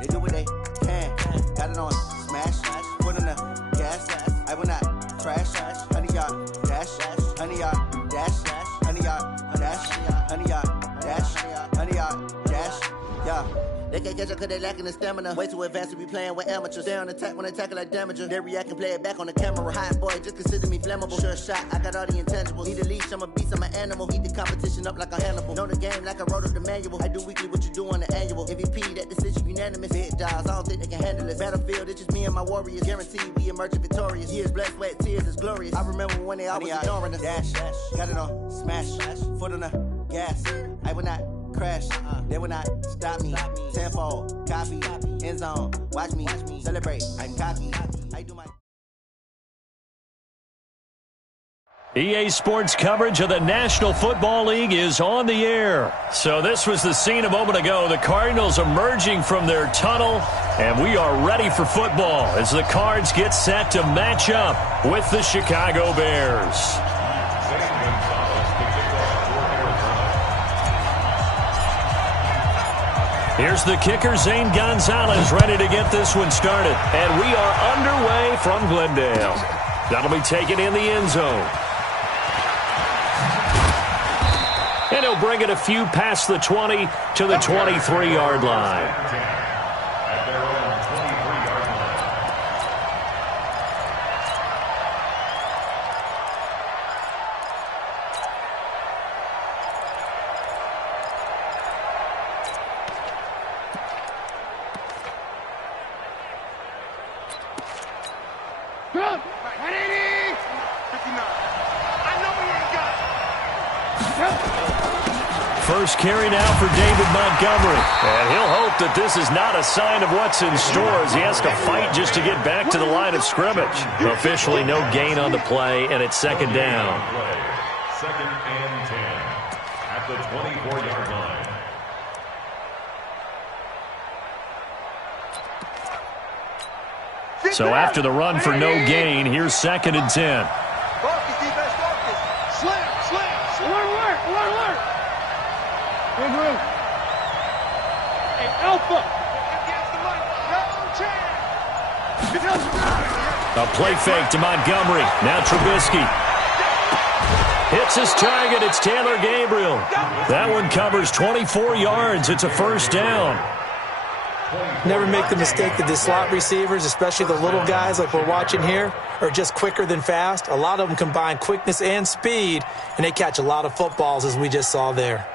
They do what they can. Got it on smash, foot on the gas. I will not crash. 100-yard dash, 100-yard dash, 100-yard dash, 100-yard dash, 100-yard dash. Yeah. They can't catch up cause they lacking the stamina. Way too advanced to be playing with amateurs. Stay on attack when they tackle like damager. They react and play it back on the camera. Hot boy, just consider me flammable. Sure shot, I got all the intangibles. Need a leash, I'm a beast, I'm an animal. Heat the competition up like a Hannibal. Know the game like I wrote up the manual. I do weekly what you do on the annual. MVP, that decision unanimous. Big dials, I don't think they can handle it. Battlefield, it's just me and my warriors. Guaranteed we emerging victorious. Years, blood, sweat, tears, it's glorious. I remember when they always ignoring us. Dash, got it on smash, foot on the gas. I will not crash, they will not stop me. Tenfold, copy, end zone, watch me celebrate. I'm cocky, I do my. EA Sports coverage of the National Football League is on the air. So this was the scene a moment ago. The Cardinals emerging from their tunnel, and we are ready for football as the Cards get set to match up with the Chicago Bears. Here's the kicker, Zane Gonzalez, ready to get this one started. And we are underway from Glendale. That'll be taken in the end zone. And he'll bring it a few past the 20 to the 23-yard line. First carry now for David Montgomery. And he'll hope that this is not a sign of what's in store as he has to fight just to get back to the line of scrimmage. Officially no gain on the play, and it's second down. Second and 10 at the 24-yard line. So after the run for no gain, here's second and 10. Good room. Hey, Alpha. A play fake to Montgomery. Now Trubisky. Hits his target. It's Taylor Gabriel. That one covers 24 yards. It's a first down. Never make the mistake that the slot receivers, especially the little guys like we're watching here, are just quicker than fast. A lot of them combine quickness and speed, and they catch a lot of footballs, as we just saw there.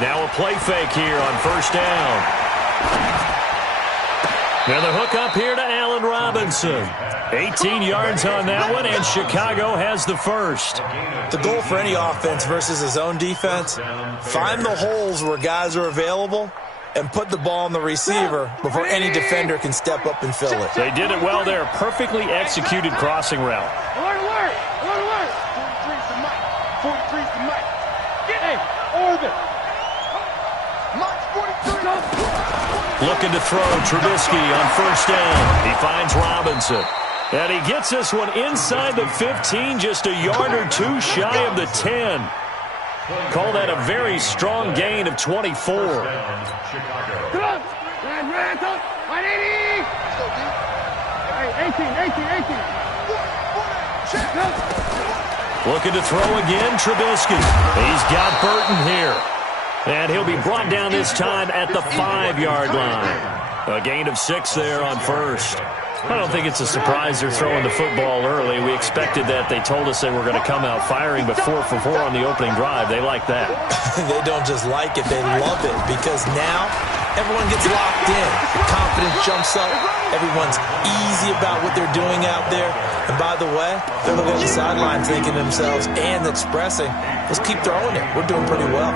Now a play fake here on first down. Now the hook up here to Allen Robinson. 18 yards on that one, and Chicago has the first. The goal for any offense versus his own defense, find the holes where guys are available and put the ball on the receiver before any defender can step up and fill it. They did it well there. Perfectly executed crossing route. Alert, alert! Alert, alert! 43's the mic. 43's the mic. Hey, orbit. Looking to throw Trubisky on first down. He finds Robinson. And he gets this one inside the 15, just a yard or two shy of the 10. Call that a very strong gain of 24. Looking to throw again, Trubisky. He's got Burton here. And he'll be brought down this time at the 5-yard line. A gain of 6 there on first. I don't think it's a surprise they're throwing the football early. We expected that. They told us they were going to come out firing, but 4 for 4 on the opening drive. They like that. They don't just like it, they love it, because now everyone gets locked in. The confidence jumps up. Everyone's easy about what they're doing out there. And by the way, they're looking at the sideline thinking to themselves and expressing, let's keep throwing it. We're doing pretty well.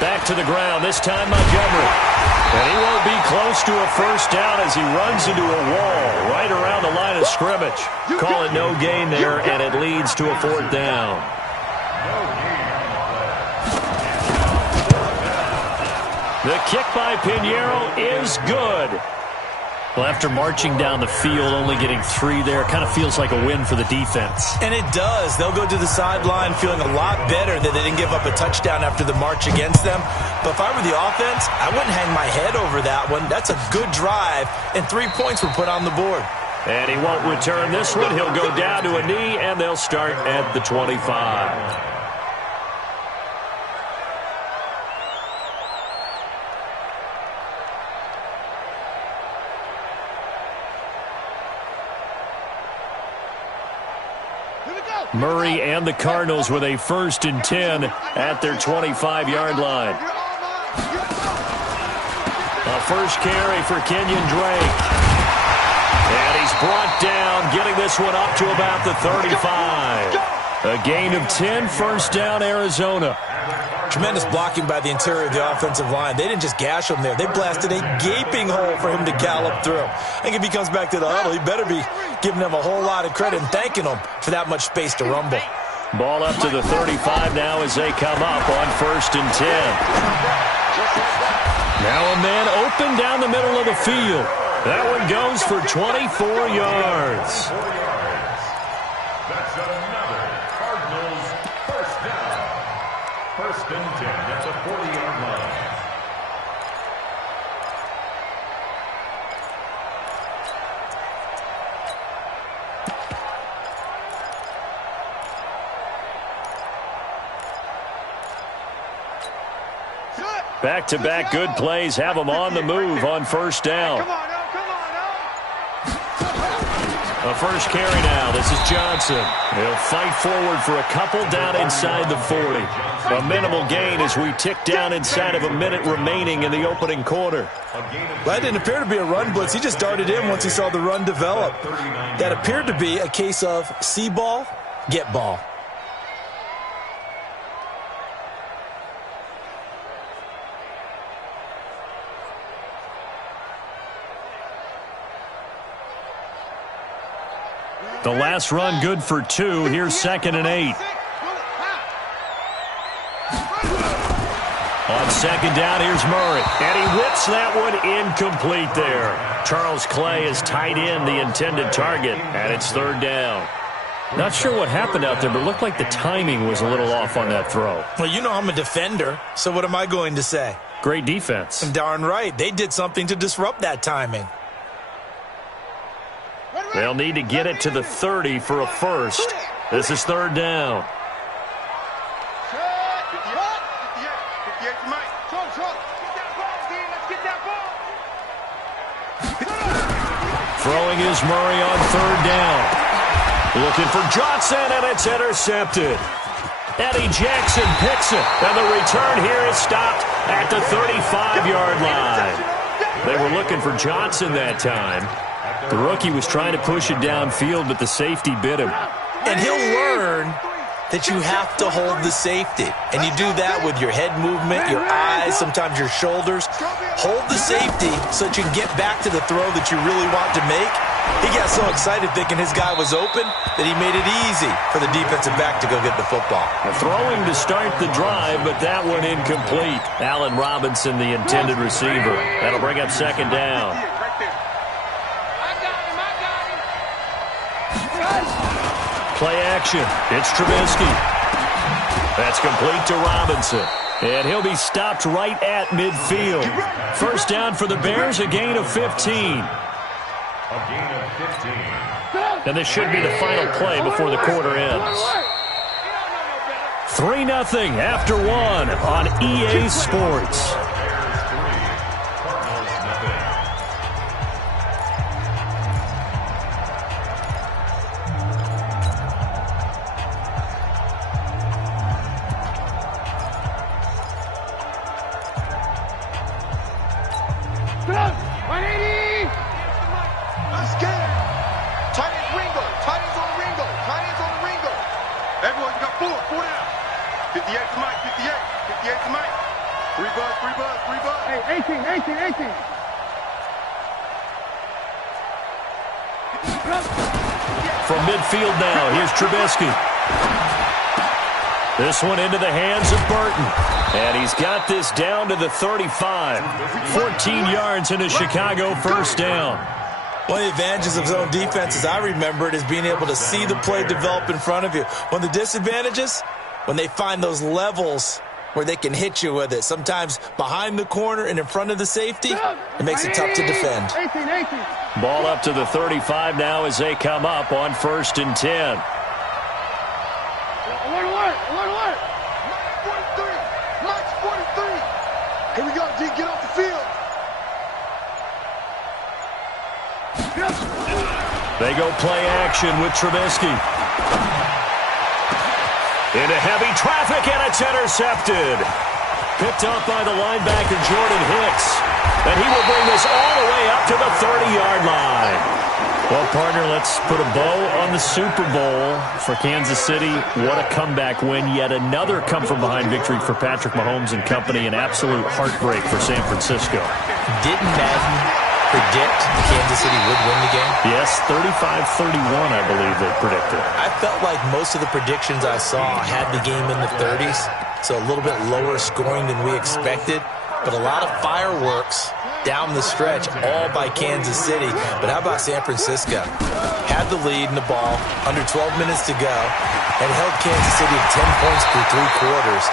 Back to the ground, this time Montgomery. And he won't be close to a first down as he runs into a wall right around the line of scrimmage. Call it no gain there, and it leads to a 4th down. The kick by Pinheiro is good. Well, after marching down the field, only getting 3 there, kind of feels like a win for the defense. And it does. They'll go to the sideline feeling a lot better that they didn't give up a touchdown after the march against them. But if I were the offense, I wouldn't hang my head over that one. That's a good drive, and 3 points were put on the board. And he won't return this one. He'll go down to a knee, and they'll start at the 25. Murray and the Cardinals with a 1st and 10 at their 25-yard line. A first carry for Kenyon Drake. And he's brought down, getting this one up to about the 35. A gain of 10, first down, Arizona. Tremendous blocking by the interior of the offensive line. They didn't just gash him there. They blasted a gaping hole for him to gallop through. I think if he comes back to the huddle, he better be giving them a whole lot of credit and thanking them for that much space to rumble. Ball up to the 35 now as they come up on 1st and 10. Now a man open down the middle of the field. That one goes for 24 yards. That's another Cardinals first down. 1st and 10 at the 40-yard line. Back-to-back good plays have them on the move on 1st down. A first carry now. This is Johnson. He'll fight forward for a couple down inside the 40. A minimal gain as we tick down inside of a minute remaining in the opening quarter. That didn't appear to be a run blitz. He just darted in once he saw the run develop. That appeared to be a case of see ball, get ball. The last run good for 2. Here's 2nd and 8. On 2nd down, here's Murray. And he whips that one incomplete there. Charles Clay has tied in the intended target, and it's 3rd down. Not sure what happened out there, but it looked like the timing was a little off on that throw. Well, you know I'm a defender, so what am I going to say? Great defense. Darn right. They did something to disrupt that timing. They'll need to get it to the 30 for a first. This is 3rd down. Throwing is Murray on 3rd down. Looking for Johnson, and it's intercepted. Eddie Jackson picks it, and the return here is stopped at the 35-yard line. They were looking for Johnson that time. The rookie was trying to push it downfield, but the safety bit him. And he'll learn that you have to hold the safety. And you do that with your head movement, your eyes, sometimes your shoulders. Hold the safety so that you can get back to the throw that you really want to make. He got so excited thinking his guy was open that he made it easy for the defensive back to go get the football. Throwing to start the drive, but that one incomplete. Allen Robinson, the intended receiver. That'll bring up 2nd down. Play action. It's Trubisky. That's complete to Robinson. And he'll be stopped right at midfield. First down for the Bears, a gain of 15. A gain of 15. And this should be the final play before the quarter ends. 3-0 after 1 on EA Sports. From midfield now, here's Trubisky. This one into the hands of Burton. And he's got this down to the 35. 14 yards into Chicago, first down. One of the advantages of zone defense, as I remember it, is being able to see the play develop in front of you. One of the disadvantages, when they find those levels where they can hit you with it. Sometimes behind the corner and in front of the safety, it makes it tough to defend. Ball up to the 35 now as they come up on 1st and 10. Here we go, G. Get off the field. They go play action with Trubisky. Into heavy traffic, and it's intercepted. Picked up by the linebacker, Jordan Hicks. And he will bring this all the way up to the 30-yard line. Well, partner, let's put a bow on the Super Bowl for Kansas City. What a comeback win. Yet another come-from-behind victory for Patrick Mahomes and company. An absolute heartbreak for San Francisco. Didn't Madden predict Kansas City would win the game? Yes, 35-31, I believe they predicted. I felt like most of the predictions I saw had the game in the 30s, so a little bit lower scoring than we expected, but a lot of fireworks down the stretch, all by Kansas City. But how about San Francisco? Had the lead in the ball, under 12 minutes to go, and held Kansas City to 10 points through 3 quarters.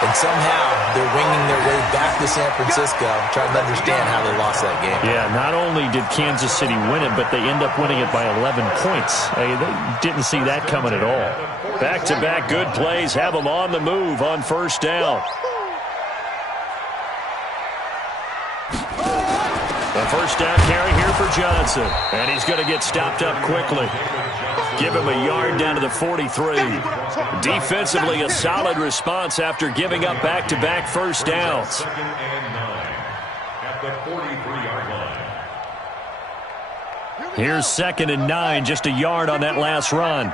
And somehow they're winging their way back to San Francisco, trying to understand how they lost that game. Yeah, not only did Kansas City win it, but they end up winning it by 11 points. They didn't see that coming at all. Back-to-back good plays have them on the move on 1st down. The 1st down carry here for Johnson. And he's going to get stopped up quickly. Give him a yard down to the 43. Defensively, a solid response after giving up back-to-back first downs. 2nd and 9 at the 43-yard line. Here's 2nd and 9, just a yard on that last run.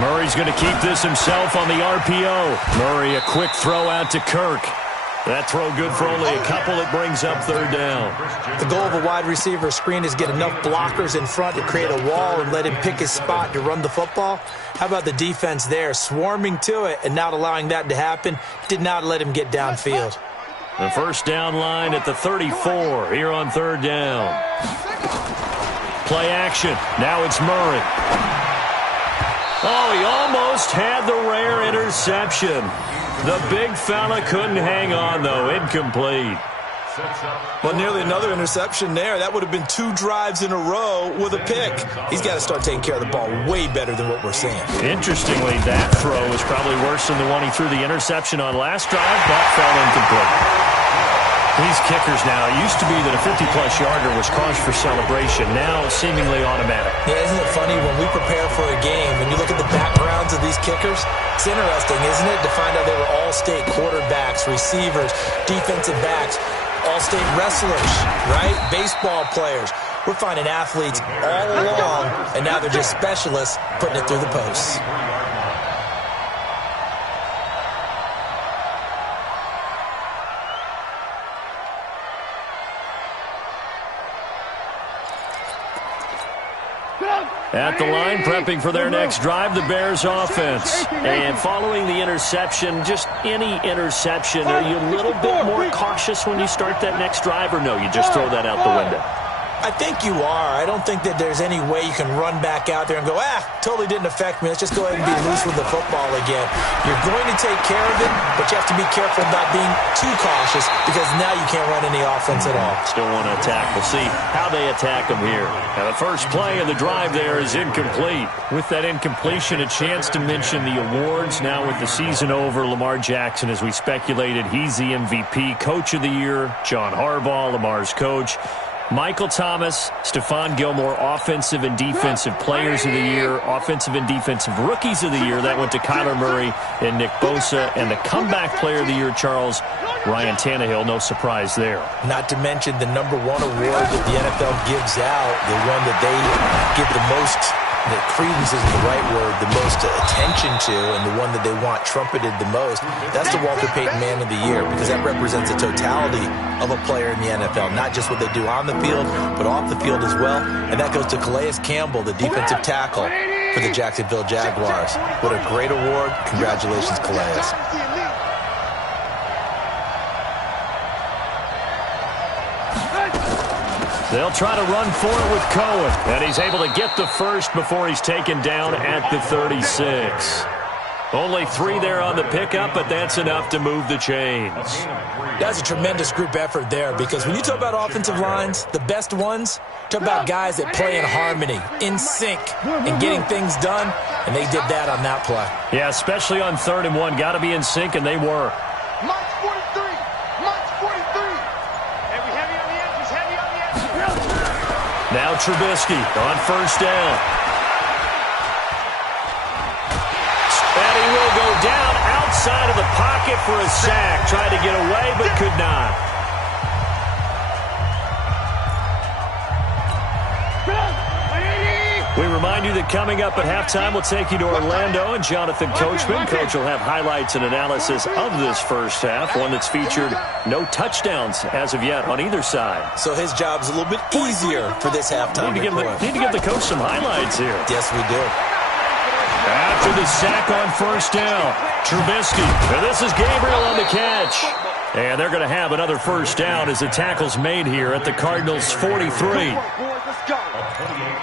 Murray's going to keep this himself on the RPO. Murray, a quick throw out to Kirk. That throw good for only a couple. It brings up 3rd down. The goal of a wide receiver screen is get enough blockers in front to create a wall and let him pick his spot to run the football. How about the defense there, swarming to it and not allowing that to happen? Did not let him get downfield. The 1st down line at the 34 here on 3rd down. Play action. Now it's Murray. Oh, he almost had the rare interception. The big fella couldn't hang on, though. Incomplete. Well, nearly another interception there. That would have been 2 drives in a row with a pick. He's got to start taking care of the ball way better than what we're seeing. Interestingly, that throw was probably worse than the one he threw the interception on last drive, but fell incomplete. These kickers now, it used to be that a 50-plus yarder was cause for celebration. Now, seemingly automatic. Yeah, isn't it funny when we prepare for a game, when you look at the backgrounds of these kickers, it's interesting, isn't it, to find out they were all-state quarterbacks, receivers, defensive backs, all-state wrestlers, right? Baseball players. We're finding athletes all along, and now they're just specialists putting it through the posts. At the line, prepping for their next drive, the Bears offense. And following the interception, just any interception, are you a little bit more cautious when you start that next drive, or no, you just throw that out the window? I think you are. I don't think that there's any way you can run back out there and go, totally didn't affect me. Let's just go ahead and be loose with the football again. You're going to take care of it, but you have to be careful about being too cautious because now you can't run any offense at all. Still want to attack. We'll see how they attack them here. Now, the first play of the drive there is incomplete. With that incompletion, a chance to mention the awards. Now with the season over, Lamar Jackson, as we speculated, he's the MVP, Coach of the Year, John Harbaugh, Lamar's coach. Michael Thomas, Stephon Gilmore, Offensive and Defensive Players of the Year, Offensive and Defensive Rookies of the Year. That went to Kyler Murray and Nick Bosa. And the Comeback Player of the Year, Charles, Ryan Tannehill. No surprise there. Not to mention the #1 award that the NFL gives out, the one that they give the most, that credence isn't the right word, the most attention to, and the one that they want trumpeted the most, that's the Walter Payton Man of the Year, because that represents the totality of a player in the NFL, not just what they do on the field, but off the field as well. And that goes to Calais Campbell, the defensive tackle for the Jacksonville Jaguars. What a great award. Congratulations, Calais. They'll try to run for it with Cohen, and he's able to get the first before he's taken down at the 36. Only 3 there on the pickup, but that's enough to move the chains. That's a tremendous group effort there, because when you talk about offensive lines, the best ones, talk about guys that play in harmony, in sync, and getting things done, and they did that on that play. Yeah, especially on 3rd and 1. Got to be in sync, and they were. March 43. March 43. Heavy on the edges. Heavy on the edges. Now Trubisky on 1st down. And he will go down outside of the pocket for a sack. Tried to get away, but could not. We remind you that coming up at halftime, we'll take you to Orlando and Jonathan Coachman. Coach will have highlights and analysis of this first half, one that's featured no touchdowns as of yet on either side. So his job's a little bit easier for this halftime. Need to give the coach some highlights here. Yes, we do. After the sack on 1st down, Trubisky. And this is Gabriel on the catch. And they're going to have another 1st down as the tackle's made here at the Cardinals' 43. Let's go.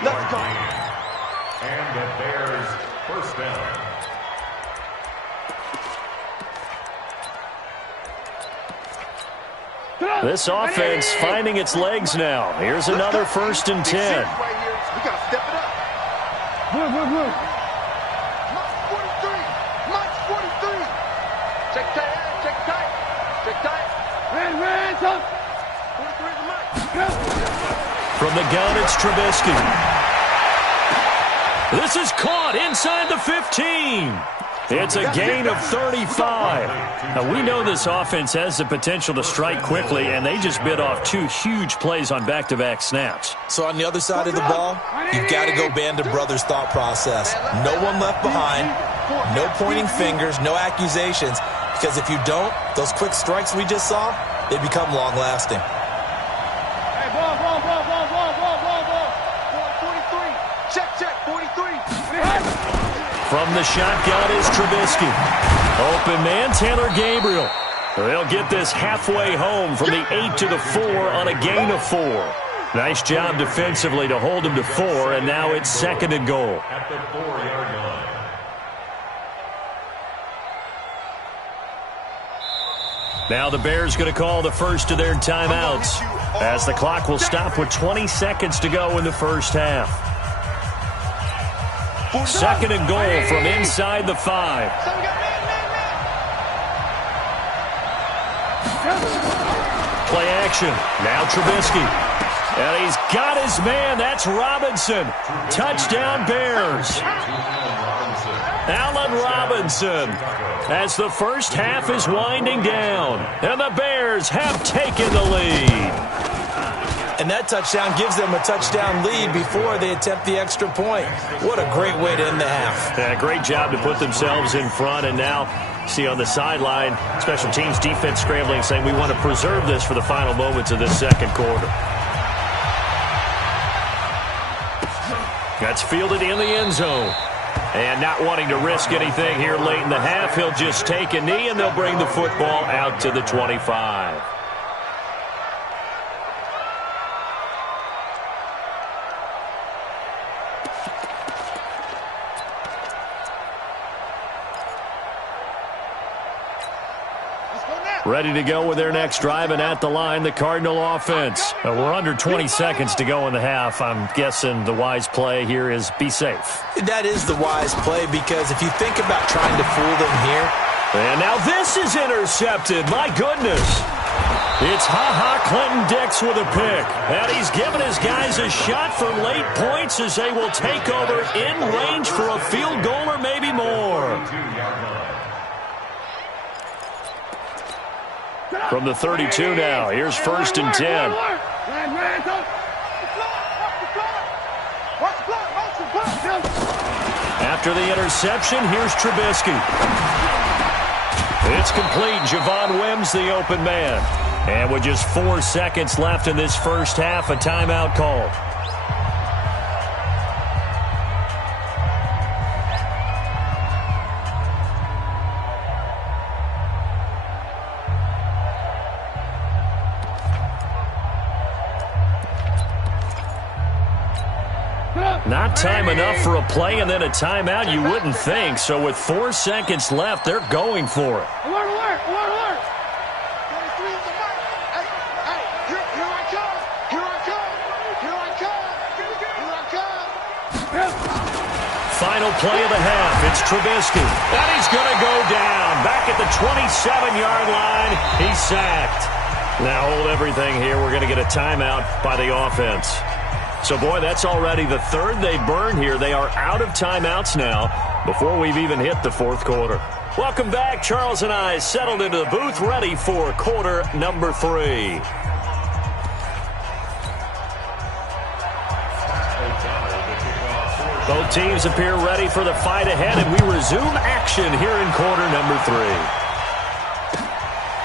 Let's go. And the Bears 1st down. This offense finding its legs now. Here's another 1st and 10. We got to step it up. March 43. March 43. Check tight. Check tight. Check tight. Hands up. 43 is the mark. From the gun, it's Trubisky. This is caught inside the 15. It's a gain of 35. Now, we know this offense has the potential to strike quickly, and they just bit off 2 huge plays on back-to-back snaps. So on the other side of the ball, you've got to go Band of Brothers thought process. No one left behind, no pointing fingers, no accusations, because if you don't, those quick strikes we just saw, they become long-lasting. Hey, ball. 43. Check. 43. From the shotgun is Trubisky. Open man, Taylor Gabriel. They'll get this halfway home from the 8 to the 4 on a gain of 4. Nice job defensively to hold him to 4, and now it's 2nd and goal. At the 4-yard line. Now the Bears going to call the first of their timeouts, as the clock will stop with 20 seconds to go in the first half. 2nd and goal from inside the 5. Play action. Now Trubisky. And he's got his man. That's Robinson. Touchdown Bears. Allen Robinson. As the first half is winding down. And the Bears have taken the lead. And that touchdown gives them a touchdown lead before they attempt the extra point. What a great way to end the half. Yeah, great job to put themselves in front. And now, see on the sideline, special teams defense scrambling, saying we want to preserve this for the final moments of this 2nd quarter. That's fielded in the end zone. And not wanting to risk anything here late in the half, he'll just take a knee, and they'll bring the football out to the 25. Ready to go with their next drive, and at the line, the Cardinal offense. We're under 20 seconds to go in the half. I'm guessing the wise play here is be safe. That is the wise play, because if you think about trying to fool them here. And now this is intercepted. My goodness. It's Clinton Dix with a pick. And he's giving his guys a shot for late points as they will take over in range for a field goal or maybe more. From the 32 now, here's 1st and 10. After the interception, here's Trubisky. It's complete. Javon Wims, the open man. And with just 4 seconds left in this first half, a timeout called. Not time enough for a play and then a timeout, you wouldn't think. So with 4 seconds left, they're going for it. Alert, alert, alert, alert. 23 is the mark. Hey, here I come. Here I come. Here I come. Here I come. Final play of the half. It's Trubisky. And he's going to go down. Back at the 27-yard line. He's sacked. Now hold everything here. We're going to get a timeout by the offense. So, boy, that's already the third they burned here. They are out of timeouts now before we've even hit the fourth quarter. Welcome back. Charles and I settled into the booth, ready for quarter number 3. Both teams appear ready for the fight ahead, and we resume action here in quarter number 3.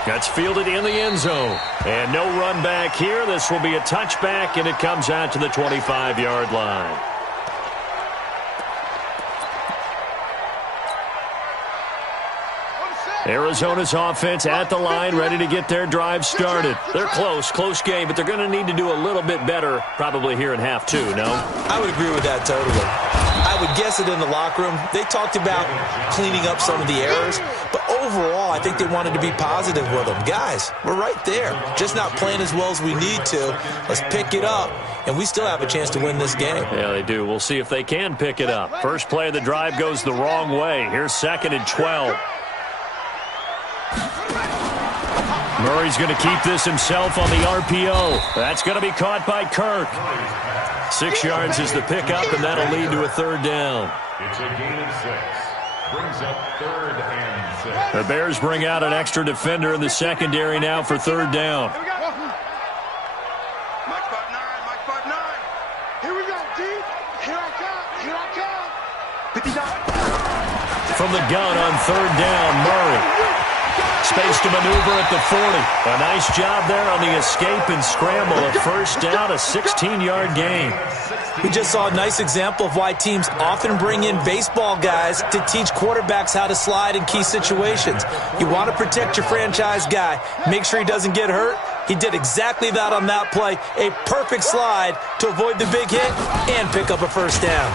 That's fielded in the end zone. And no run back here. This will be a touchback, and it comes out to the 25-yard line. Arizona's offense at the line, ready to get their drive started. They're close game, but they're going to need to do a little bit better probably here in half 2, no? I would agree with that totally. I would guess it in the locker room. They talked about cleaning up some of the errors, but overall, I think they wanted to be positive with them. Guys, we're right there. Just not playing as well as we need to. Let's pick it up, and we still have a chance to win this game. Yeah, they do. We'll see if they can pick it up. First play of the drive goes the wrong way. Here's 2nd and 12. Murray's going to keep this himself on the RPO. That's going to be caught by Kirk. 6 yards is the pickup, and that'll lead to a 3rd down. It's a gain of 6. Brings up 3rd and 6. The Bears bring out an extra defender in the secondary now for 3rd down. Here we go. Mike 5'9", Mike 5'9". Here we go, D. Here I come. 59. From the gun on 3rd down, Murray. Space to maneuver at the 40. A nice job there on the escape and scramble. A 1st down, a 16-yard gain. We just saw a nice example of why teams often bring in baseball guys to teach quarterbacks how to slide in key situations. You want to protect your franchise guy. Make sure he doesn't get hurt. He did exactly that on that play. A perfect slide to avoid the big hit and pick up a 1st down.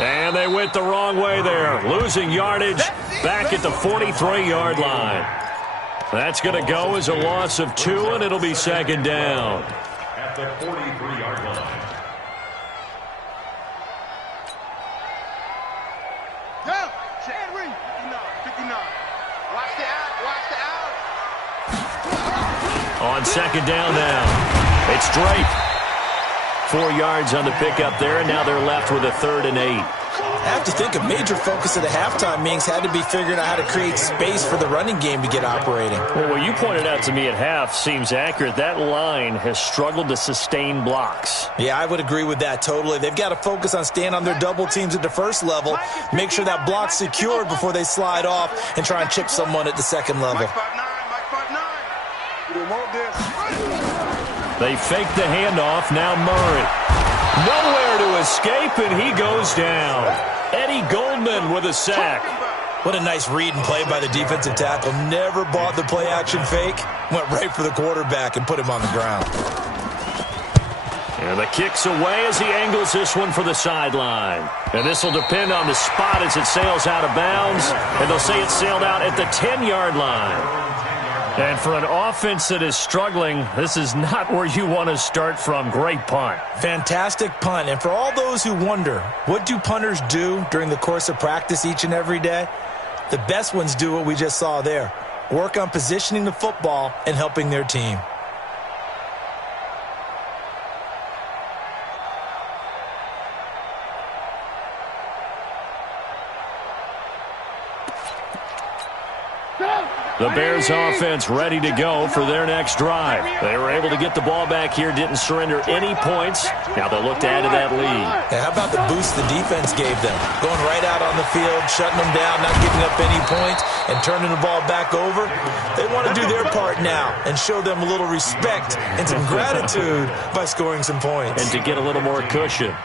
And they went the wrong way there. Losing yardage back at the 43-yard line. That's going to go as a loss of 2, and it'll be 2nd down. At the 43-yard line. Go. Henry. 59. Watch the out. Watch the out. On 2nd down now. It's Drake. 4 yards on the pickup there, and now they're left with a 3rd and 8. I have to think a major focus of the halftime meetings had to be figuring out how to create space for the running game to get operating. Well, what you pointed out to me at half seems accurate. That line has struggled to sustain blocks. Yeah, I would agree with that totally. They've got to focus on staying on their double teams at the first level, make sure that block's secured before they slide off, and try and chip someone at the 2nd level. Mike 5'9", Mike 5'9". We want this. They fake the handoff. Now Murray. Nowhere to escape, and he goes down. Eddie Goldman with a sack. What a nice read and play by the defensive tackle. Never bought the play-action fake. Went right for the quarterback and put him on the ground. And the kick's away as he angles this one for the sideline. And this will depend on the spot as it sails out of bounds. And they'll say it sailed out at the 10-yard line. And for an offense that is struggling, this is not where you want to start from. Great punt. Fantastic punt. And for all those who wonder, what do punters do during the course of practice each and every day? The best ones do what we just saw there. Work on positioning the football and helping their team. The Bears offense ready to go for their next drive. They were able to get the ball back here, didn't surrender any points. Now they'll look to add to that lead. And how about the boost the defense gave them? Going right out on the field, shutting them down, not giving up any points, and turning the ball back over. They want to do their part now and show them a little respect and some gratitude by scoring some points. And to get a little more cushion.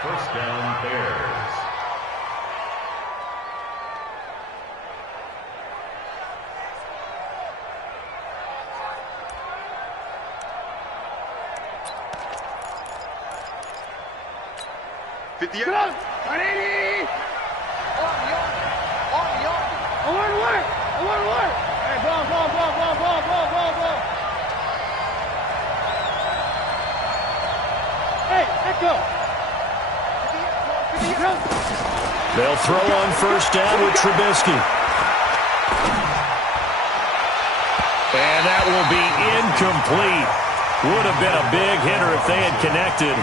First down, Bears. They'll throw on first down with Trubisky. And that will be incomplete. Would have been a big hitter if they had connected.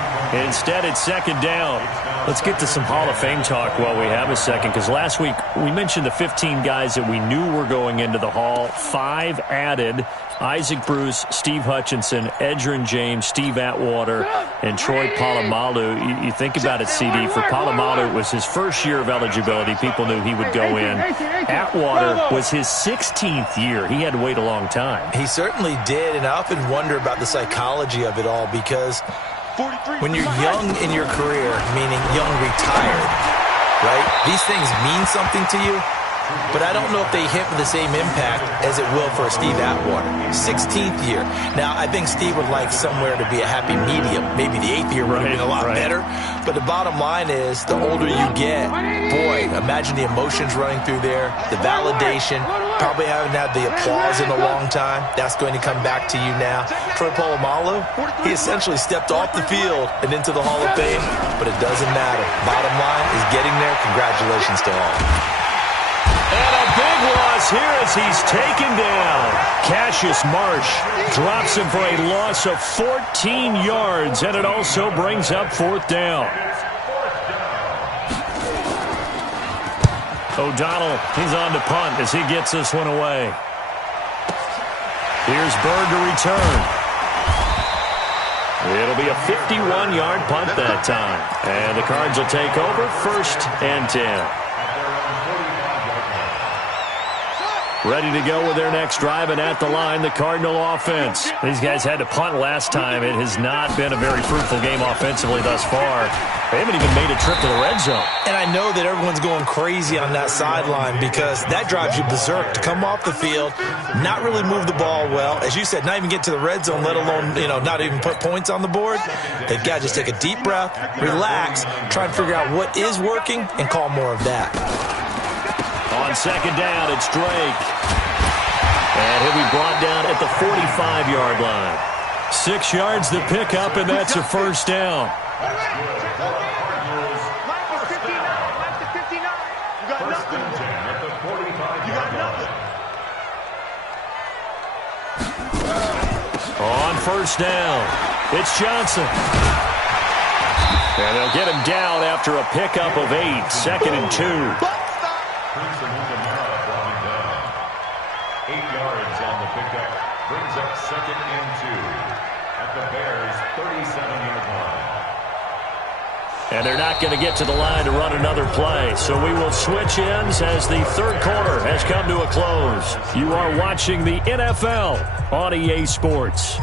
Instead, it's second down. Let's get to some Hall of Fame talk while we have a second, because last week we mentioned the 15 guys that we knew were going into the Hall. 5 added: Isaac Bruce, Steve Hutchinson, Edgerrin James, Steve Atwater, and Troy Polamalu. You think about it, CD. For Polamalu, it was his first year of eligibility. People knew he would go in. Atwater was his 16th year. He had to wait a long time. He certainly did, and I often wonder about the psychology of it all, because when you're young in your career, meaning young retired, right, these things mean something to you. But I don't know if they hit with the same impact as it will for a Steve Atwater. 16th year. Now, I think Steve would like somewhere to be a happy medium. Maybe the 8th year would have been a lot better. But the bottom line is, the older you get, boy, imagine the emotions running through there, the validation, probably haven't had the applause in a long time. That's going to come back to you now. Troy Polamalu, he essentially stepped off the field and into the Hall of Fame, but it doesn't matter. Bottom line is getting there. Congratulations to all. And a big loss here as he's taken down. Cassius Marsh drops him for a loss of 14 yards, and it also brings up fourth down. O'Donnell, he's on to punt as he gets this one away. Here's Bird to return. It'll be a 51-yard punt that time. And the Cards will take over, 1st and 10. Ready to go with their next drive, and at the line, the Cardinal offense. These guys had to punt last time. It has not been a very fruitful game offensively thus far. They haven't even made a trip to the red zone. And I know that everyone's going crazy on that sideline, because that drives you berserk to come off the field, not really move the ball well. As you said, not even get to the red zone, let alone, not even put points on the board. They've got to just take a deep breath, relax, try and figure out what is working, and call more of that. On second down, it's Drake. And he'll be brought down at the 45-yard line. 6 yards to pick up, and that's a first down. On first down, it's Johnson. And they'll get him down after a pickup of 8, 2nd and 2. brought him down. 8 yards on the pickup. Brings up 2nd and 2 at the Bears' 37-yard line. And they're not going to get to the line to run another play. So we will switch ends as the third quarter has come to a close. You are watching the NFL on EA Sports.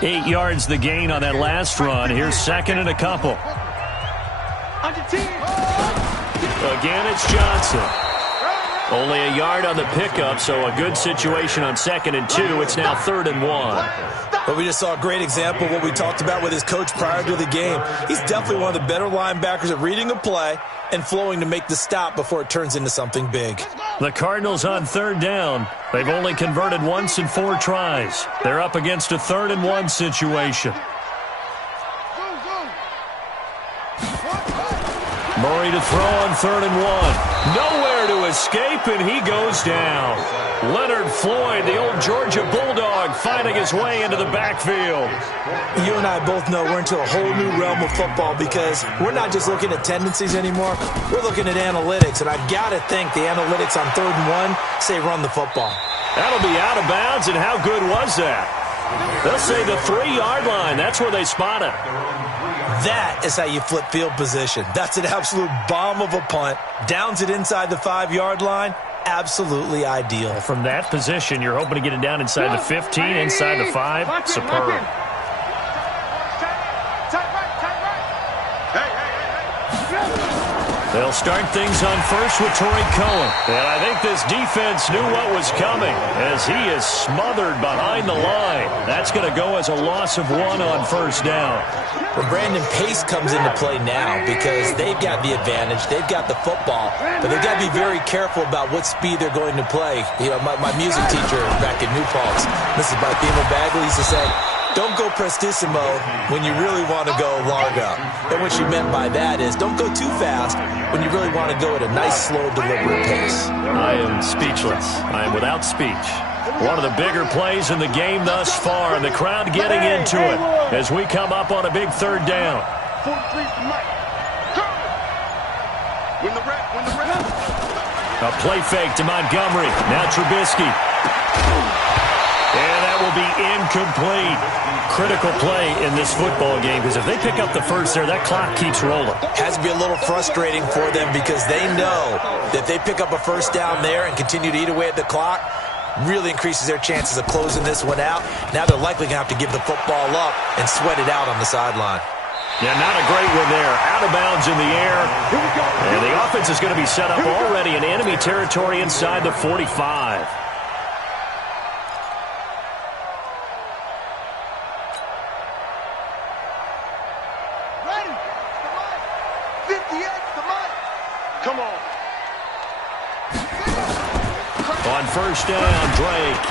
"8 yards the gain on that last run. Here's 2nd and a couple. Again, it's Johnson. Only a yard on the pickup, so a good situation on 2nd and 2. It's now 3rd and 1. But we just saw a great example of what we talked about with his coach prior to the game. He's definitely one of the better linebackers at reading a play and flowing to make the stop before it turns into something big. The Cardinals on 3rd down. They've only converted once in 4 tries. They're up against a 3rd and 1 situation. Murray to throw on 3rd and 1. Nowhere to escape, and he goes down. Leonard Floyd, the old Georgia Bulldog, finding his way into the backfield. You and I both know we're into a whole new realm of football because we're not just looking at tendencies anymore. We're looking at analytics, and I've got to think the analytics on 3rd and 1 say run the football. That'll be out of bounds, and how good was that? They'll say the 3-yard line. That's where they spot it. That is how you flip field position. That's an absolute bomb of a punt. Downs it inside the 5-yard line. Absolutely ideal. From that position, you're hoping to get it down inside the 15, inside the 5. Superb. They'll start things on first with Torrey Cohen. And I think this defense knew what was coming as he is smothered behind the line. That's going to go as a loss of 1 on 1st down. Well, Brandon, pace comes into play now because they've got the advantage. They've got the football, but they've got to be very careful about what speed they're going to play. You know, my music teacher back in New Paltz, Mrs. Barthema Bagley, used to say, don't go prestissimo when you really want to go largo. And what she meant by that is don't go too fast when you really want to go at a nice, slow, deliberate pace. I am speechless. I am without speech. One of the bigger plays in the game thus far, and the crowd getting into it as we come up on a big 3rd down. A play fake to Montgomery. Now Trubisky. And that will be incomplete. Critical play in this football game because if they pick up the first there, that clock keeps rolling. Has to be a little frustrating for them because they know that if they pick up a 1st down there and continue to eat away at the clock, really increases their chances of closing this one out. Now they're likely going to have to give the football up and sweat it out on the sideline. Yeah, not a great one there. Out of bounds in the air. And the offense is going to be set up already in enemy territory inside the 45. Come on. On 1st down, Drake.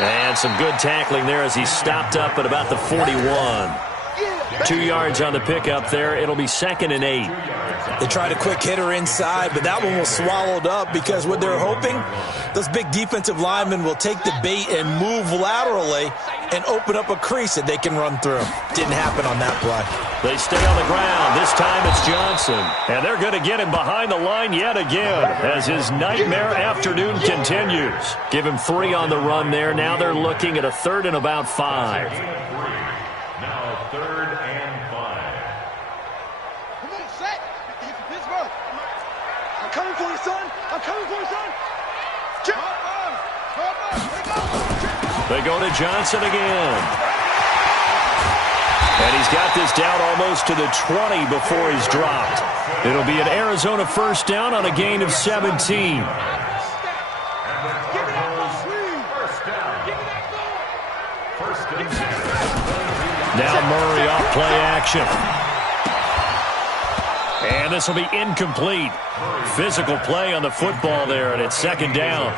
And some good tackling there as he stopped up at about the 41. 2 yards on the pickup there. It'll be 2nd and 8. They tried a quick hitter inside, but that one was swallowed up because what they're hoping, those big defensive linemen will take the bait and move laterally and open up a crease that they can run through. Didn't happen on that play. They stay on the ground. This time it's Johnson. And they're going to get him behind the line yet again as his nightmare afternoon continues. Give him 3 on the run there. Now they're looking at a 3rd and about 5. Now 3rd and 5. Come on, set. Pittsburgh. I'm coming for you, son. I'm coming for you, son. They go to Johnson again. And he's got this down almost to the 20 before he's dropped. It'll be an Arizona 1st down on a gain of 17. Now Murray off play action. And this will be incomplete. Physical play on the football there, and it's 2nd down.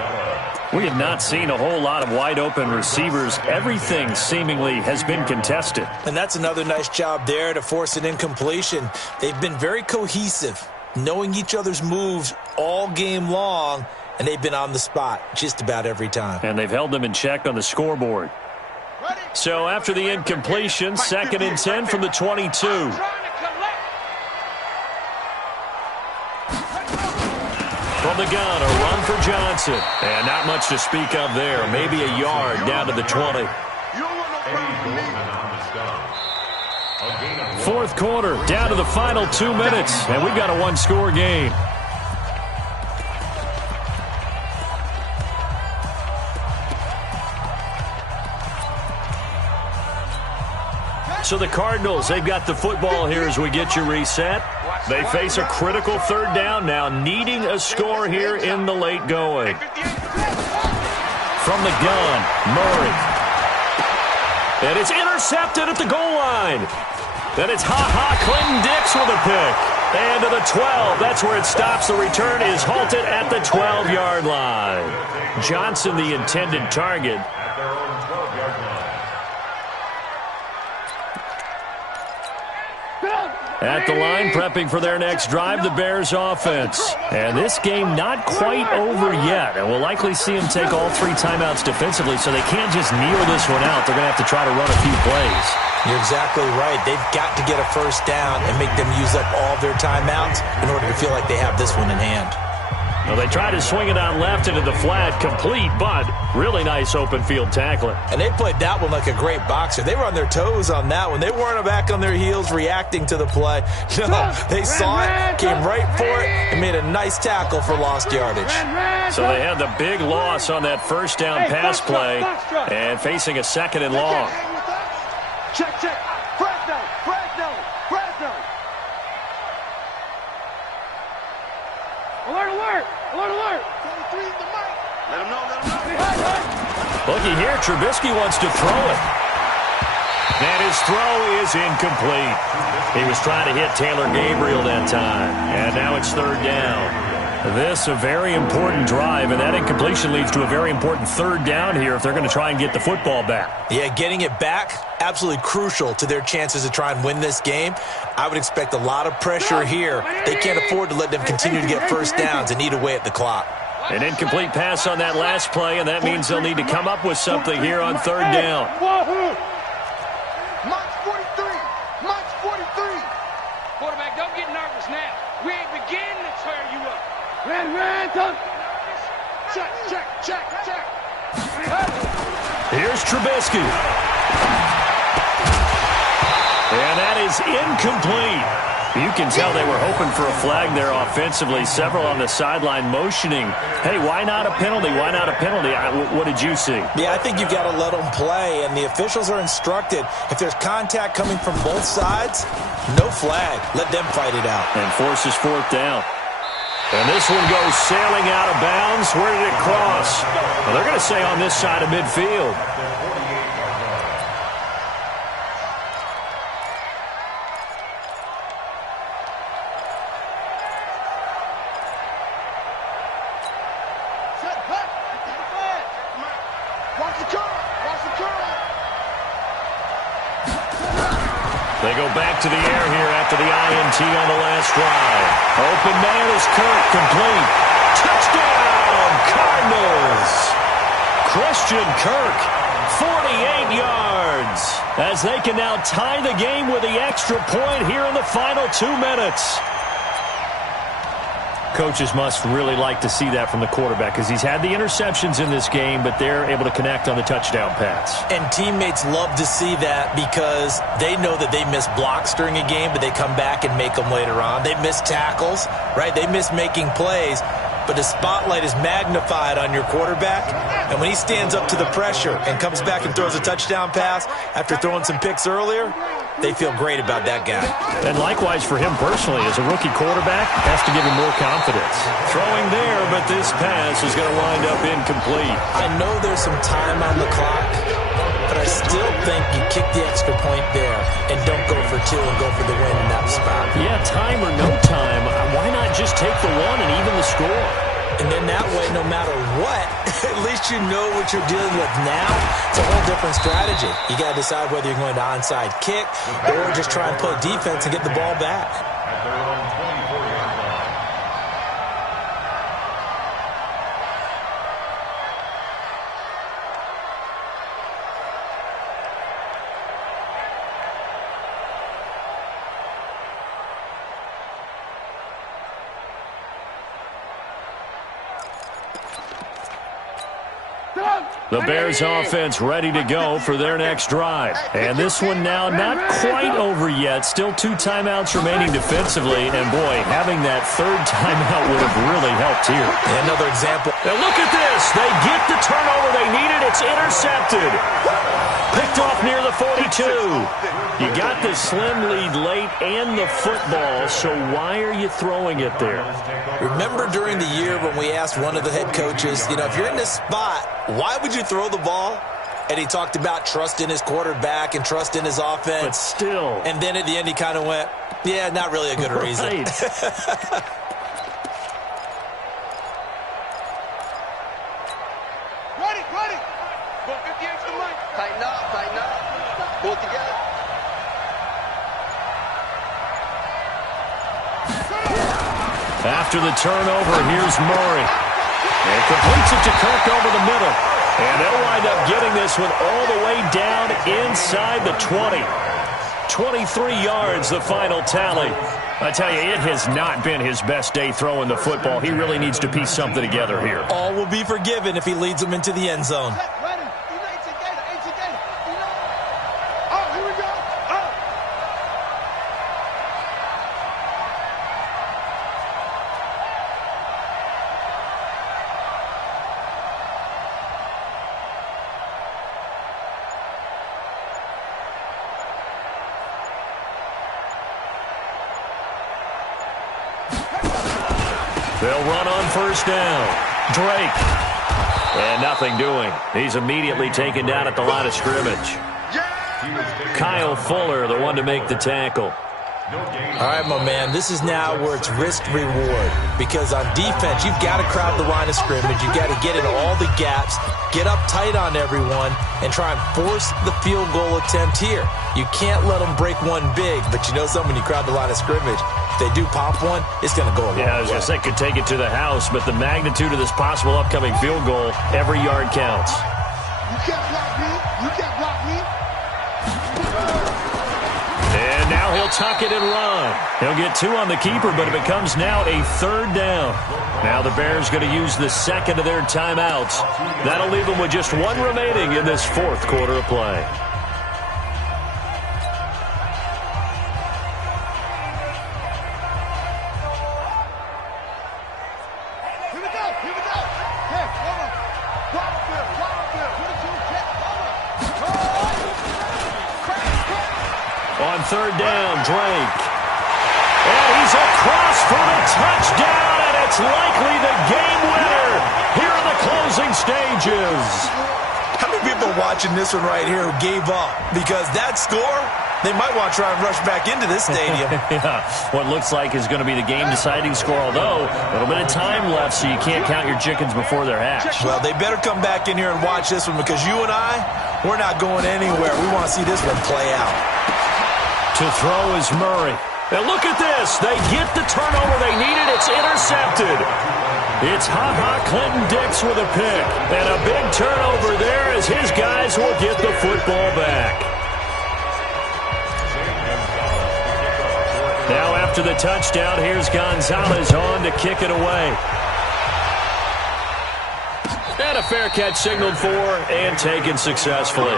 We have not seen a whole lot of wide-open receivers. Everything seemingly has been contested. And that's another nice job there to force an incompletion. They've been very cohesive, knowing each other's moves all game long, and they've been on the spot just about every time. And they've held them in check on the scoreboard. So after the incompletion, 2nd and 10 from the 22. From the gun, a run for Johnson. And not much to speak of there. Maybe a yard down to the 20. 4th quarter, down to the final 2 minutes. And we've got a 1-score game. So the Cardinals, they've got the football here as we get you reset. They face a critical third down now, needing a score here in the late going. From the gun, Murray. And it's intercepted at the goal line. Then it's Clinton Dix with a pick. And to the 12. That's where it stops. The return is halted at the 12-yard line. Johnson, the intended target. At their own 12-yard line. At the line, prepping for their next drive, the Bears offense. And this game not quite over yet. And we'll likely see them take all 3 timeouts defensively, so they can't just kneel this one out. They're going to have to try to run a few plays. You're exactly right. They've got to get a first down and make them use up all their timeouts in order to feel like they have this one in hand. Well, they tried to swing it on left into the flat, complete, but really nice open field tackling. And they played that one like a great boxer. They were on their toes on that one. They weren't back on their heels reacting to the play. No, they saw it, came right for it, and made a nice tackle for lost yardage. So they had the big loss on that first down pass play and facing a 2nd and long. Check. Fresno. Alert. 23 is the mic. Let him know. Looky here, Trubisky wants to throw it. And his throw is incomplete. He was trying to hit Taylor Gabriel that time. And now it's 3rd down. This a very important drive, and that incompletion leads to a very important 3rd down here if they're going to try and get the football back. Yeah, getting it back, absolutely crucial to their chances to try and win this game. I would expect a lot of pressure here. They can't afford to let them continue to get first downs and eat away at the clock. An incomplete pass on that last play, and that means they'll need to come up with something here on 3rd down. March 43. Quarterback, don't get nervous now. We ain't beginning to tear you up. Check. Here's Trubisky. And that is incomplete. You can tell they were hoping for a flag there offensively. Several on the sideline motioning, hey, why not a penalty? What did you see? Yeah, I think you've got to let them play, and the officials are instructed, if there's contact coming from both sides, no flag. Let them fight it out. And forces 4th down. And this one goes sailing out of bounds. Where did it cross? Well, they're going to say on this side of midfield. They go back to the air here after the INT on the last drive. Open man is Kirk, complete. Touchdown, Cardinals. Christian Kirk, 48 yards. As they can now tie the game with the extra point here in the final 2 minutes. Coaches must really like to see that from the quarterback because he's had the interceptions in this game, but they're able to connect on the touchdown pass. And teammates love to see that because they know that they miss blocks during a game, but they come back and make them later on. They miss tackles, right? They miss making plays, but the spotlight is magnified on your quarterback. And when he stands up to the pressure and comes back and throws a touchdown pass after throwing some picks earlier, they feel great about that guy. And likewise for him personally, as a rookie quarterback, has to give him more confidence. Throwing there, but this pass is going to wind up incomplete. I know there's some time on the clock, but I still think you kick the extra point there and don't go for 2 and go for the win in that spot. Yeah, time or no time, why not just take the 1 and even the score? And then that way, no matter what, at least you know what you're dealing with now. It's a whole different strategy. You got to decide whether you're going to onside kick or just try and play defense and get the ball back. At their own 24-yard line. The Bears offense ready to go for their next drive. And this one now not quite over yet. Still 2 timeouts remaining defensively. And boy, having that 3rd timeout would have really helped here. Another example. Now look at this. They get the turnover they needed. It's intercepted. Picked off near the 42. You got the slim lead late and the football, so why are you throwing it there? Remember during the year when we asked one of the head coaches, if you're in this spot, why would you throw the ball? And he talked about trust in his quarterback and trust in his offense. But still. And then at the end he kind of went, yeah, not really a good reason. Ready, ready. Go 50 extra money. Tighten up. Pull it together. After the turnover, here's Murray. And completes it to Kirk over the middle. And they'll wind up getting this one all the way down inside the 20. 23 yards, the final tally. I tell you, it has not been his best day throwing the football. He really needs to piece something together here. All will be forgiven if he leads them into the end zone. They'll run on first down. Drake. And nothing doing. He's immediately taken down at the line of scrimmage. Kyle Fuller, the one to make the tackle. All right, my man, this is now where it's risk-reward. Because on defense, you've got to crowd the line of scrimmage. You've got to get into all the gaps, get up tight on everyone, and try and force the field goal attempt here. You can't let them break one big, but you know something, when you crowd the line of scrimmage, if they do pop one, it's going to go a long way. Yeah, I was going to say, could take it to the house, but the magnitude of this possible upcoming field goal, every yard counts. You can't block me. You can't block me. And now he'll tuck it and run. He'll get 2 on the keeper, but it becomes now a 3rd down. Now the Bears going to use the second of their timeouts. That'll leave them with just 1 remaining in this 4th quarter of play. Here we go. Here, over. Wide field. Put it to the jet. On 3rd down, Drake. And he's across for the touchdown, and it's likely the game winner here in the closing stages. How many people are watching this one right here who gave up? Because that score, they might want to try and rush back into this stadium. Yeah, what looks like is going to be the game-deciding score, although a little bit of time left, so you can't count your chickens before they're hatched. Well, they better come back in here and watch this one, because you and I, we're not going anywhere. We want to see this one play out. To throw is Murray. And look at this. They get the turnover they needed. It's intercepted. It's Ha-Ha Clinton-Dix with a pick. And a big turnover there as his guys will get the football back. Now after the touchdown, here's Gonzalez on to kick it away. And a fair catch signaled for and taken successfully.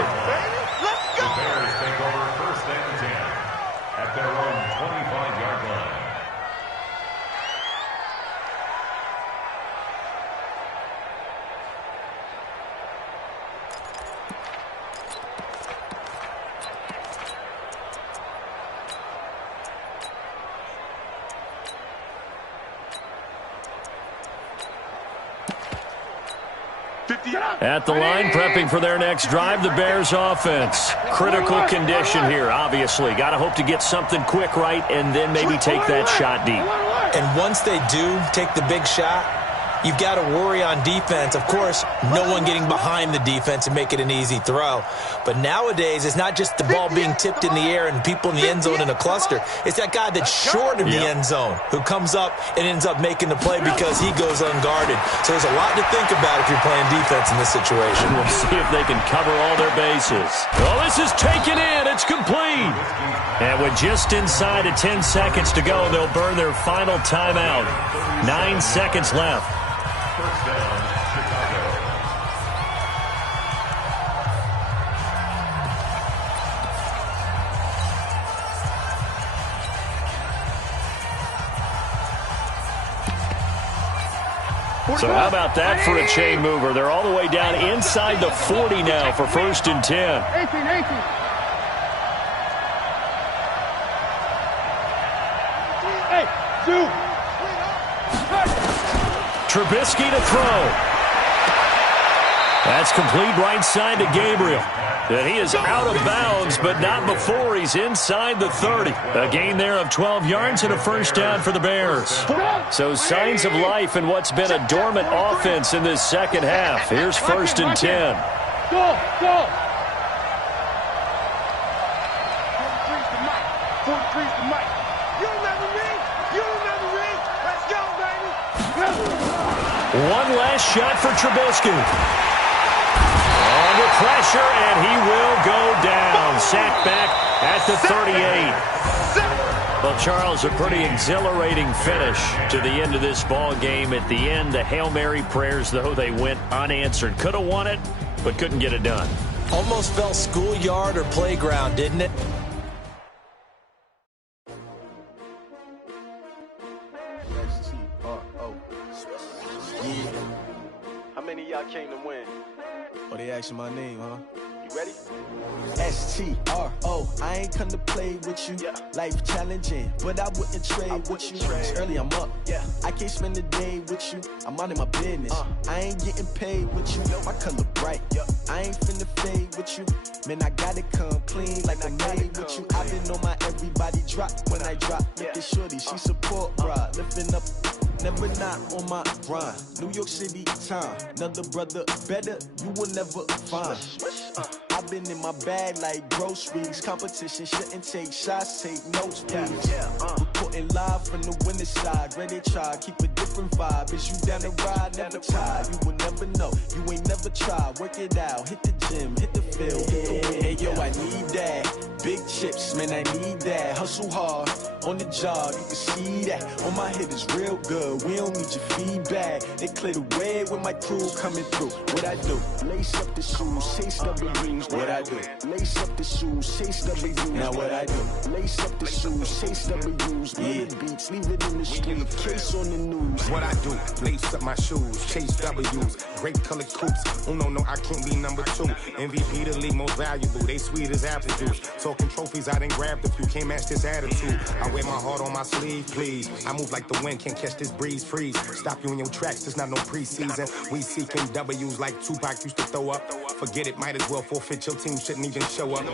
At the line, prepping for their next drive, the Bears offense. Critical condition here, obviously. Got to hope to get something quick right and then maybe take that shot deep. And once they do take the big shot, you've got to worry on defense. Of course, no one getting behind the defense and make it an easy throw. But nowadays, it's not just the ball being tipped in the air and people in the end zone in a cluster. It's that guy that's short of the end zone who comes up and ends up making the play because he goes unguarded. So there's a lot to think about if you're playing defense in this situation. We'll see if they can cover all their bases. Well, this is taken in. It's complete. And with just inside of 10 seconds to go, they'll burn their final timeout. 9 seconds left. First down, Chicago. So how about that for a chain mover? They're all the way down inside the 40 now for 1st and 10. 18. Hey, shoot. Trubisky to throw. That's complete right side to Gabriel. And he is out of bounds, but not before he's inside the 30. A gain there of 12 yards and a 1st down for the Bears. So signs of life in what's been a dormant offense in this second half. Here's 1st and 10. Go. 43's the mic. You remember me? Let's go, baby. One last shot for Trubisky. Under pressure, and he will go down. Sacked back at the 38. Well, Charles, a pretty exhilarating finish to the end of this ball game. At the end, the Hail Mary prayers, though, they went unanswered. Could have won it, but couldn't get it done. Almost felt schoolyard or playground, didn't it? How many of y'all came to win? Oh, they asking my name, huh? You ready? STRO, I ain't come to play with you. Yeah. Life challenging, but I wouldn't trade with you. It's early, I'm up. Yeah. I can't spend the day with you. I'm out in my business. I ain't getting paid with you. My color bright. I ain't finna fade with you. Man, I gotta come clean like I made with you. I've been on my everybody drop when I drop. Look at shorty, she support, bruh. Lifting up. Never not on my grind. New York City time. Another brother better, you will never find. I've been in my bag like groceries. Competition shouldn't take shots, take notes, please. Reporting live from the winning side. Ready to try, keep a different vibe. Is you down the ride, never tired. You will never know, you ain't never tried. Work it out, hit the gym, hit the field, hit the win. Hey yo, I need that. Big chips, man, I need that. Hustle hard, on the job, you can see that. On my hit is real good, we don't need your feedback. They clear the way with my crew coming through. What I do? Lace up the shoes, chase W's. What I do? Lace up the shoes, chase W's. Now what I do? Lace up the shoes, chase W's. Yeah, beats, leave it in the street, case on the news. What I do? Lace up my shoes, chase W's. Great colored coops. Oh no, I can't be number 2. MVP the league most valuable. They sweet as apple juice. Talking trophies, I done grabbed a few. Can't match this attitude. I wear my heart on my sleeve, please. I move like the wind, can't catch this breeze. Freeze. Stop you in your tracks. There's not no preseason. We seeking W's like Tupac used to throw up. Forget it, might as well forfeit. Your team shouldn't even show up.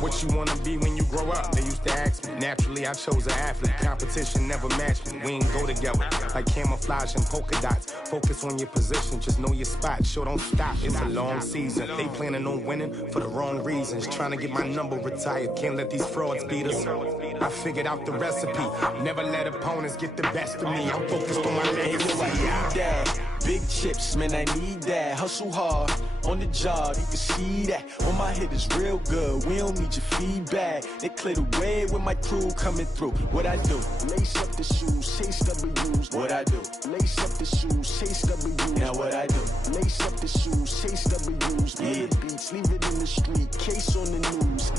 What you wanna be when you grow up? They used to ask me. Naturally, I chose an athlete. Competition never matched me. We ain't go together like camouflage and polka dots. Focus on your position, just know your spot. Sure, don't stop. It's a long season. They planning on winning for the wrong reasons. Trying to get my number retired. Can't let these frauds beat us. I figured out the recipe. Never let opponents get the best of me. I'm focused on my legacy. I need that. Big chips, man, I need that. Hustle hard, on the job, you can see that. On my hit is real good, we don't need your feedback. They clear the way with my crew coming through. What I do? Lace up the shoes, chase W's. What I do? Lace up the shoes, chase W's. Now what I do? Lace up the shoes, chase W's. Yeah, beats, leave it in the street, case on the news.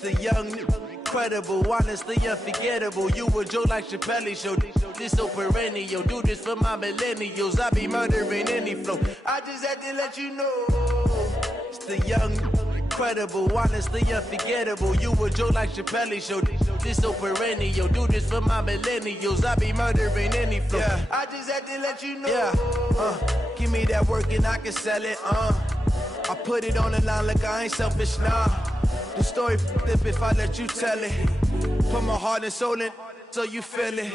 The young, incredible, honestly unforgettable. You a Joe like Chappelle show. This so perennial. Do this for my millennials. I be murdering any flow. I just had to let you know. It's the young, incredible, honestly unforgettable. You a Joe like Chappelle show. This so perennial. Do this for my millennials. I be murdering any flow. Yeah. I just had to let you know. Yeah. Give me that work and I can sell it. I put it on the line like I ain't selfish, nah. The story flip if I let you tell it. Put my heart and soul in so you feel it.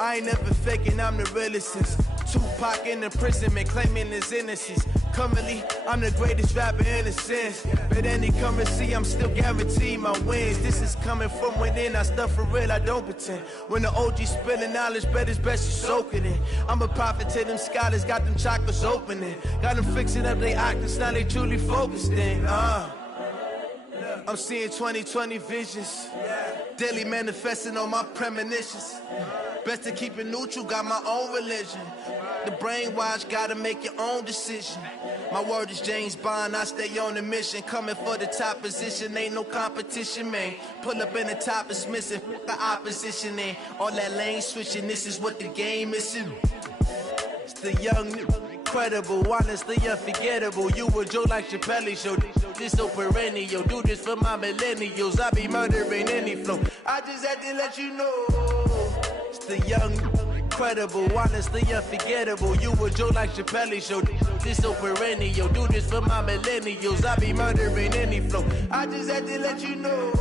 I ain't never faking, I'm the realest since Tupac in imprisonment, claiming his innocence. Currently, I'm the greatest rapper in a sense. But any currency, I'm still guaranteed my wins. This is coming from within, I stuff for real, I don't pretend. When the OG spilling knowledge, bet it's best you soak it in. I'm a prophet to them scholars, got them chakras opening. Got them fixing up they octaves, now they truly focused in. I'm seeing 20/20 visions. Daily manifesting on my premonitions. Best to keep it neutral, got my own religion. The brainwash, gotta make your own decision. My word is James Bond, I stay on the mission. Coming for the top position, ain't no competition, man. Pull up in the top, it's missing, the opposition in. All that lane switching, this is what the game is. It's the young, incredible, honestly unforgettable. You a joke like Chappelle show. This so perennial, do this for my millennials. I be murdering any flow. I just had to let you know. It's the young, incredible, honestly unforgettable. You a joke like Chappelle show. This so perennial, do this for my millennials. I be murdering any flow. I just had to let you know.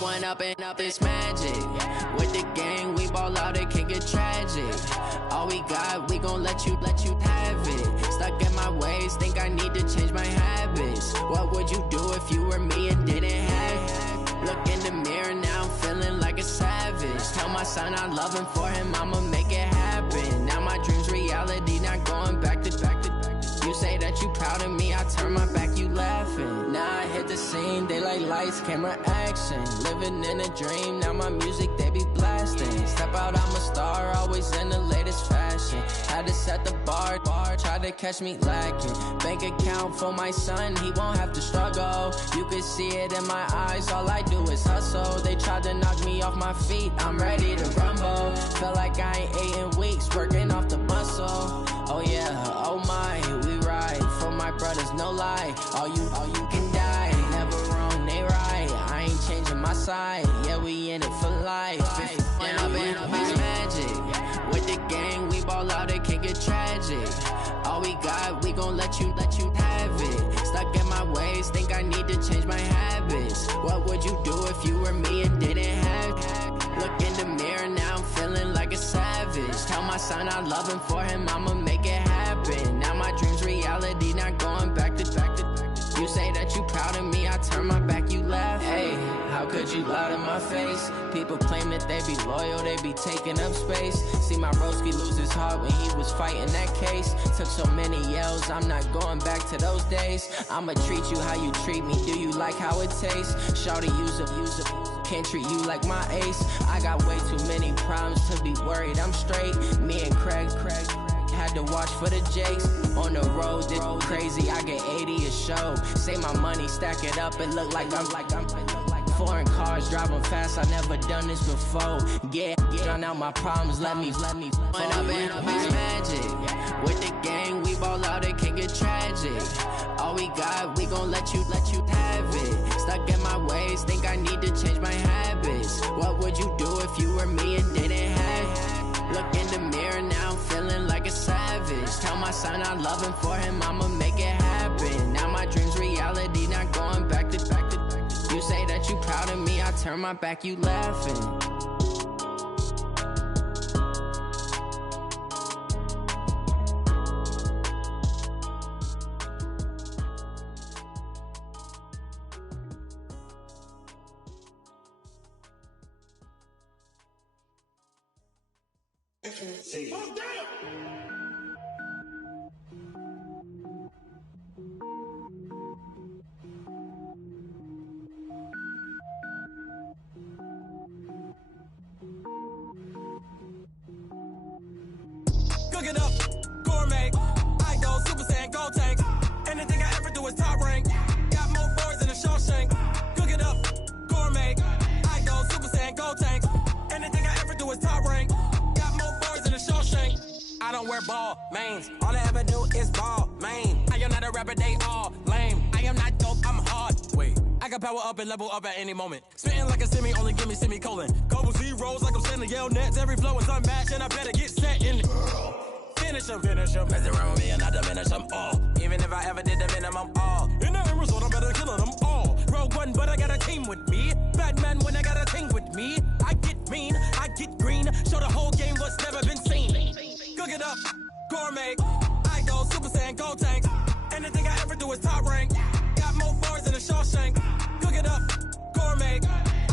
One up and up is magic. With the gang, we ball out, it can get tragic. All we got, we gon' let you have it. Stuck in my ways, think I need to change my habits. What would you do if you were me and didn't have it? Look in the mirror, now I'm feeling like a savage. Tell my son I love him, for him I'ma make it happen. Now my dream's reality, not going back to. You say that you proud of me, I turn my back, you laughing. Now I hit the scene, they like lights, camera, action. Living in a dream, now my music, they be blasting. Step out, I'm a star, always in the latest fashion. Had to set the bar, try to catch me lacking. Bank account for my son, he won't have to struggle. You can see it in my eyes, all I do is hustle. They tried to knock me off my feet, I'm ready to rumble. Feel like I ain't ate in weeks, working off the muscle. Oh yeah, oh my, we ride for my brothers, no lie. All you can die, never wrong, they right. I ain't changing my side, yeah, we in it for life. When I've been magic with the game. ways, think I need to change my habits. What would you do if you were me and didn't have? Look in the mirror, now I'm feeling like a savage. Tell my son I love him, for him I'ma make it happen. Now my dream's reality, not going back to. You say that you proud of me, I turn my back, you laugh. Hey, how could you lie to my face? People claim that they be loyal, they be taking up space. See my broski lose his heart when he was fighting that case. Took so many yells, I'm not going back to those days. I'ma treat you how you treat me, do you like how it tastes? Shawty, use up, can't treat you like my ace. I got way too many problems to be worried, I'm straight. Me and Craig had to watch for the Jakes. On the road, this crazy, I get 80 a show. Say my money, stack it up, it look like I'm foreign cars, driving fast, I never done this before. Get out my problems, let me When up and up is magic. With the gang, we ball out, it can get tragic. All we got, we gon' let you have it. Stuck in my ways, think I need to change my habits. What would you do if you were me and didn't have? Look in the mirror, now I'm feeling like a savage. Tell my son I love him, for him I'ma make it happen. Now my dream's reality, not going back to. You say that you proud of me, I turn my back, you laughing. Cook it up, gourmet. I go Super Saiyan, gold tank. Anything I ever do is top rank. Got more boards than a Shawshank. Cook it up, gourmet. I go Super Saiyan, gold tank. Anything I ever do is top rank. Got more boards than a Shawshank. I don't wear ball mains. All I ever do is ball main. I am not a rapper, they all lame. I am not dope, I'm hard. Wait, I can power up and level up at any moment. Spitting like a semi, only give me semicolon. Couple zeros like I'm sending yell nets. Every flow is unmatched and I better get set in. Finish them. Mess around with me and I diminish them all. Even if I ever did the minimum all. In the end result, I'm better killing them all. Rogue One, but I got a team with me. Batman when I got a thing with me. I get mean, I get green. Show the whole game what's never been seen. Cook it up, gourmet. I go Super Saiyan, gold tank. Anything I ever do is top rank. Got more boards than a Shawshank. Cook it up, gourmet.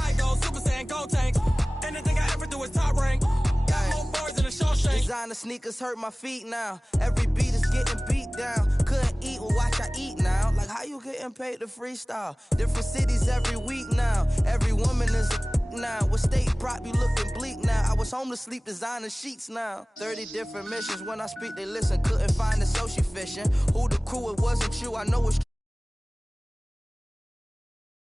I go Super Saiyan, gold tank. Anything I ever do is top rank. Got more boards than a Shawshank. Designer sneakers hurt my feet now. Every beat is getting beat down. Couldn't eat, well watch I eat now. Like how you getting paid to freestyle? Different cities every week now. Every woman is a now. With state prop, you looking bleak now. I was home to sleep, designer sheets now. 30 different missions. When I speak, they listen. Couldn't find it, so she fishing. Who the crew, it wasn't you. I know it's